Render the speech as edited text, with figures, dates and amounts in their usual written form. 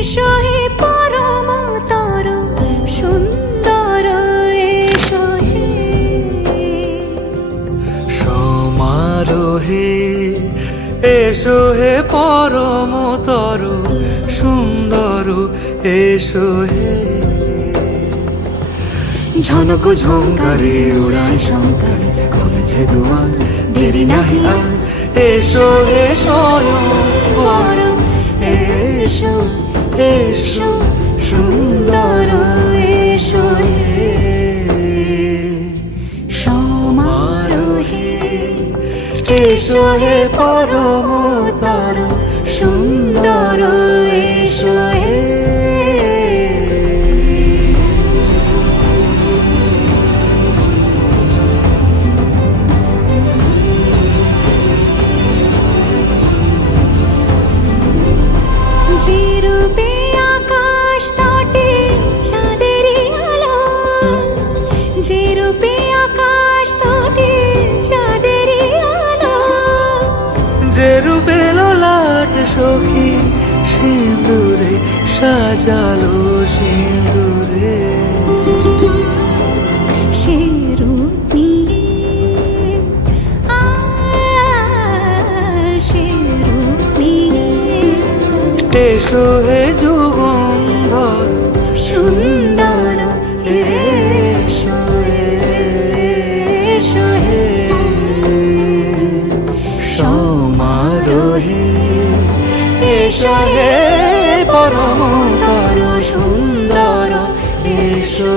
এসো হে পরমতর সুন্দর, এসো হে সমারোহে, এসো হে পরমতর সুন্দর, এসো হে ঝনক ঝঙ্কারে উড়ায় শঙ্কার, কমেছে দুয়ার দেরি নাহি আর, এসো হে স্বয়ং বর, এসো এসো সুন্দর, এসো হে সমারোহে, এসো হে পরমতর সুন্দর, এসো হে যে রূপে আকাশ তটে চাঁদেরই আলো, যে রূপে আকাশ তটে চাঁদেরই আলো, যে রূপে ললাট সখী সিঁদুরে সাজালো সিঁদুরে, সে রূপ নিয়ে সে রূপ নিয়ে এসো হে যুগন্ধর সুন্দর, এসো এসো হে সমারোহে, এসো হে পরমতর সুন্দর, এসো